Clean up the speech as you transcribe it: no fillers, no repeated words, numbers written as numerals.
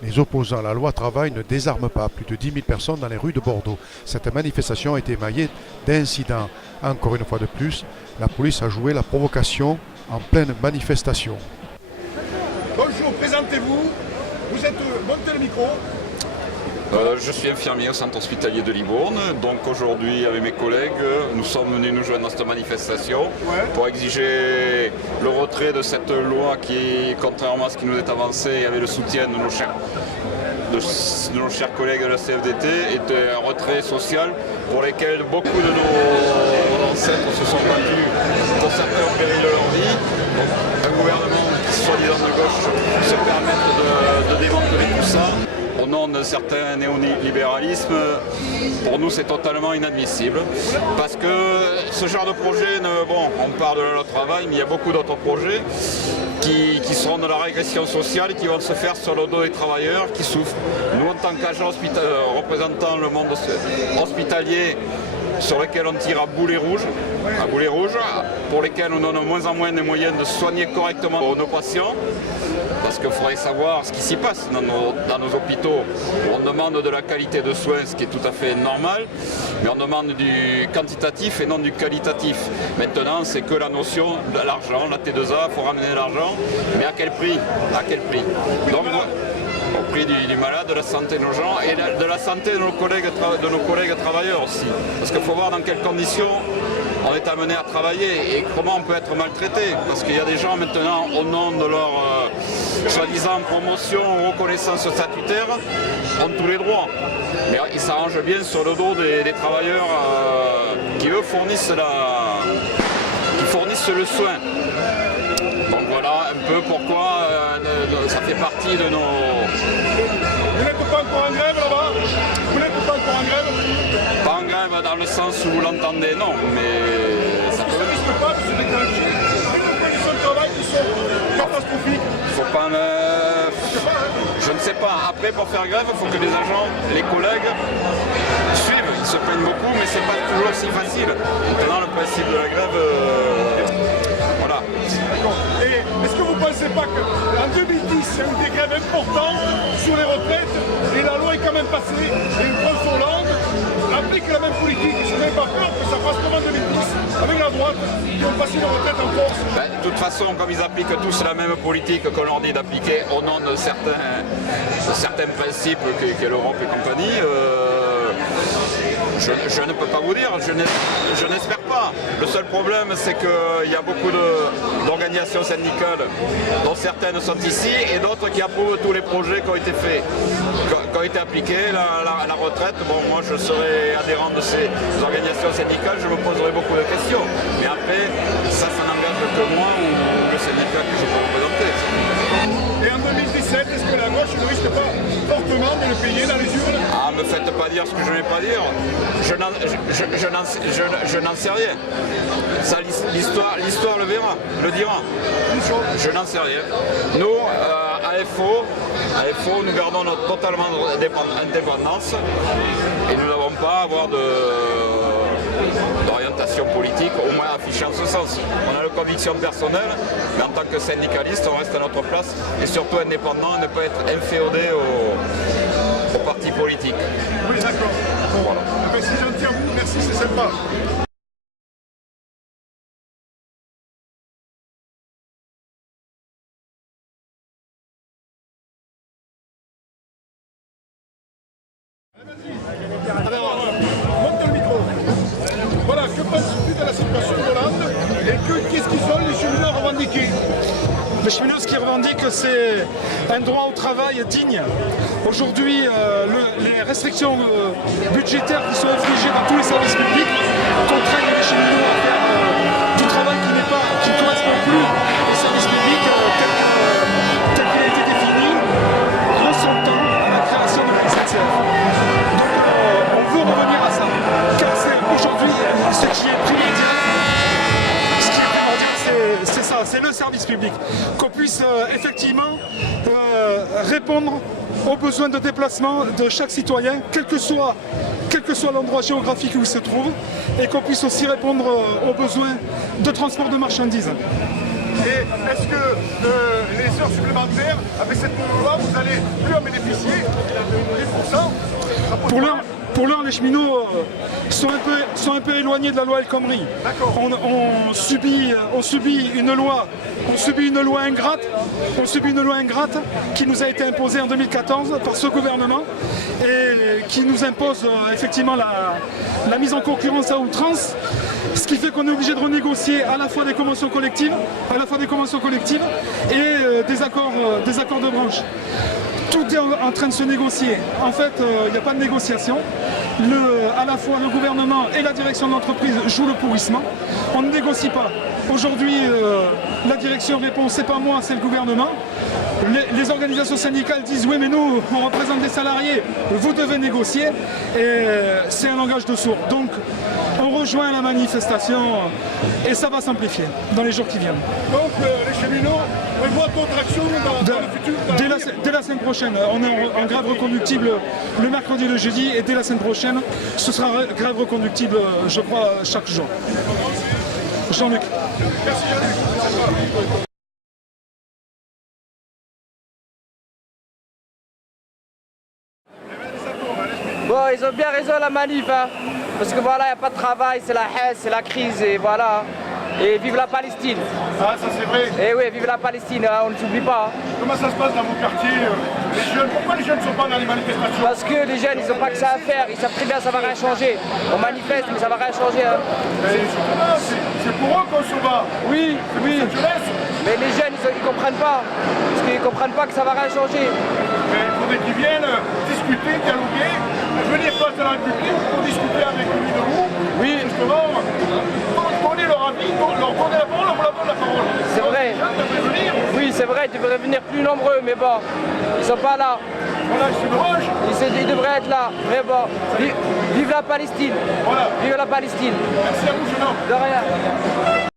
Les opposants à la loi travail ne désarment pas. Plus de 10 000 personnes dans les rues de Bordeaux. Cette manifestation a été émaillée d'incidents. Encore une fois de plus, la police a joué la provocation en pleine manifestation. Bonjour, présentez-vous. Vous êtes montez le micro. Je suis infirmier au centre hospitalier de Libourne. Donc aujourd'hui, avec mes collègues, nous sommes venus nous joindre dans cette manifestation pour exiger le retrait de cette loi qui, contrairement à ce qui nous est avancé, avait le soutien de nos chers collègues de la CFDT, est un retrait social pour lesquels beaucoup de nos ancêtres se sont battus, pour certains au péril de leur vie. Donc un gouvernement qui, soi-disant de gauche, se permette de démanteler tout ça. Au nom d'un certain néolibéralisme, pour nous c'est totalement inadmissible. Parce que ce genre de projet, bon, on parle de notre travail, mais il y a beaucoup d'autres projets qui seront de la régression sociale, qui vont se faire sur le dos des travailleurs qui souffrent. Nous, en tant qu'agents représentant le monde hospitalier, sur lesquels on tire à boulet rouge, pour lesquels on donne de moins en moins les moyens de soigner correctement nos patients. Parce qu'il faudrait savoir ce qui s'y passe dans nos hôpitaux. On demande de la qualité de soins, ce qui est tout à fait normal, mais on demande du quantitatif et non du qualitatif. Maintenant, c'est que la notion de l'argent, la T2A, il faut ramener l'argent, mais à quel prix? À quel prix? Donc, au prix du malade, de la santé de nos gens et de la santé de nos collègues travailleurs aussi. Parce qu'il faut voir dans quelles conditions on est amené à travailler et comment on peut être maltraité. Parce qu'il y a des gens maintenant, au nom de leur soi-disant promotion ou reconnaissance statutaire, ont tous les droits. Mais ils s'arrangent bien sur le dos des travailleurs qui eux fournissent le soin. Donc voilà un peu pourquoi ça fait partie de nos... Vous n'êtes pas encore en grève là-bas? Vous n'êtes pas encore en grève? Pas en grève dans le sens où vous l'entendez, non, mais ça peut... Ça ne risque pas de se déclencher avec des conditions de travail qui sont catastrophiques. Faut pas me... Je ne sais pas. Après, pour faire grève, il faut que les agents, les collègues suivent. Ils se plaignent beaucoup, mais c'est pas toujours si facile. Maintenant, le principe de la grève... Voilà. D'accord. Et est-ce que vous ne pensez pas qu'en 2010, il y a eu des grèves importantes sur les retraites et la loi est quand même passée et François Hollande applique la même politique? Je n'ai pas peur que ça fasse comme en 2010 avec la droite qui ont passé les retraites en force. Ben, de toute façon, comme ils appliquent tous la même politique qu'on leur dit d'appliquer au nom de certains principes qu'est l'Europe et compagnie, je ne peux pas vous dire, je n'espère pas. Le seul problème, c'est qu'il y a beaucoup d'organisations syndicales, dont certaines sont ici, et d'autres qui approuvent tous les projets qui ont été faits, qui ont été appliqués. La retraite, bon, moi je serai adhérent de ces organisations syndicales, je me poserai beaucoup de questions. Mais après, ça n'engage que moi ou le syndicat que je peux représenter. Et en 2017, est-ce que la gauche ne risque pas fortement de le payer dans les urnes? Ah, me faites pas dire ce que je ne vais pas dire. Je n'en sais rien. Ça, l'histoire le dira. Je n'en sais rien. Nous, AFO, nous gardons notre totalement indépendance et nous n'avons pas à avoir d'orientation politique, au moins affichée en ce sens. On a nos convictions personnelles, mais en tant que syndicaliste, on reste à notre place et surtout indépendant et ne pas être inféodé aux partis politiques. Oui, d'accord. Voilà. C'est gentil à vous, merci, c'est sympa. Alors, monte le micro. Voilà, que penses-tu de la situation de Hollande et qu'est-ce qu'ils ont les cheminots revendiqués? Les cheminots, ce qu'ils revendiquent, c'est un droit au travail digne. Aujourd'hui, les restrictions budgétaires qui sont infligées par tous les services publics contraignent les cheminots à faire du travail qui ne correspond plus aux services publics tel qu'il a été défini, ressentant à la création de la SNCF. Donc on veut revenir à ça, car c'est aujourd'hui ce qui est primordial. C'est ça, c'est le service public. Qu'on puisse effectivement répondre aux besoins de déplacement de chaque citoyen, quel que soit l'endroit géographique où il se trouve, et qu'on puisse aussi répondre aux besoins de transport de marchandises. Et est-ce que les heures supplémentaires, avec cette nouvelle loi, vous allez plus en bénéficier 10%? Pour l'heure, les cheminots sont un peu éloignés de la loi El Khomri. On subit une loi ingrate, qui nous a été imposée en 2014 par ce gouvernement et qui nous impose effectivement la mise en concurrence à outrance, ce qui fait qu'on est obligé de renégocier à la fois des conventions collectives, et des accords de branche. Tout est en train de se négocier. En fait, il n'y a pas de négociation. À la fois le gouvernement et la direction de l'entreprise jouent le pourrissement. On ne négocie pas. Aujourd'hui, la direction répond, c'est pas moi, c'est le gouvernement. Les organisations syndicales disent, oui mais nous, on représente des salariés, vous devez négocier. Et c'est un langage de sourds. Donc, on rejoint la manifestation et ça va s'amplifier dans les jours qui viennent. Donc, les cheminots, on voit d'autres actions dans le futur? Dès la semaine prochaine, on est en grève reconductible le mercredi et le jeudi, et dès la semaine prochaine, ce sera grève reconductible, je crois, chaque jour. Jean-Luc. Merci Jean-Luc. Bon, ils ont bien raison la manif, hein, parce que voilà, il n'y a pas de travail, c'est la haine, c'est la crise, et voilà. Et vive la Palestine. Ah, ça c'est vrai. Et oui, vive la Palestine, hein, on ne s'oublie pas. Comment ça se passe dans vos quartiers, les jeunes? Pourquoi les jeunes ne sont pas dans les manifestations? Parce que les jeunes, ils n'ont pas que ça à faire, ils savent très bien que ça ne va rien changer. On manifeste, mais ça ne va rien changer. Hein. C'est pour eux qu'on se bat. Oui, oui. Cette jeunesse. Mais les jeunes, ils ne comprennent pas. Parce qu'ils ne comprennent pas que ça ne va rien changer. Mais il faudrait qu'ils viennent discuter, dialoguer, venir place de la République pour discuter avec lui de vous. Oui. Justement, donner leur avis, leur donner la parole, on leur donne la parole. C'est vrai. Oui, c'est vrai, ils devraient venir plus nombreux, mais bon, ils sont pas là. Voilà, c'est dommage. Ils devraient être là, mais bon, vive la Palestine. Voilà. Vive la Palestine. Merci à vous, jeune homme. De rien.